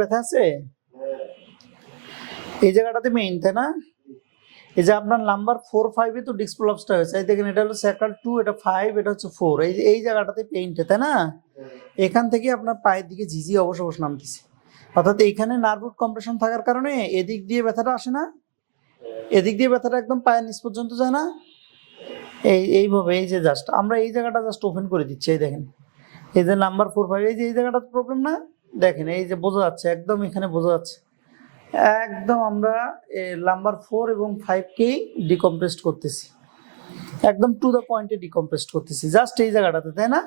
ব্যথা আছে, এই জায়গাটাতে মেইন, তাই না? এই যে আপনার নাম্বার 4 5 এ তো ডিস্ক প্রলাপসটা হয়েছে, এই দেখেন এটা হলো স্যাক্রাল 2, এটা 5, এটা হচ্ছে 4, এই যে এই জায়গাটাতে পেইনটা, তাই না? এখান থেকে আপনার পায়ের দিকে ঝিঝি অবশ নামতেছে, অর্থাৎ এইখানে নার্ভ রুট কম্প্রেশন থাকার কারণে এদিক দিয়ে ব্যথাটা আসে না, এদিক দিয়ে ব্যথাটা একদম পায়ের নিচ পর্যন্ত যায় না, এইভাবে এই যে জাস্ট আমরা এই জায়গাটা জাস্ট ওপেন করে দিচ্ছি, এই দেখেন এই যে নাম্বার 4 5, এই যে এই জায়গাটা প্রবলেম না, দেখেন এই যে বোঝা যাচ্ছে, একদম এখানে বোঝা যাচ্ছে, একদম আমরা নাম্বার 4 এবং 5 কেই ডিকম্প্রেসড করতেছি, একদম টু দ্য পয়েন্টে ডিকম্প্রেসড করতেছি জাস্ট এই জায়গাটাতে, তাই না?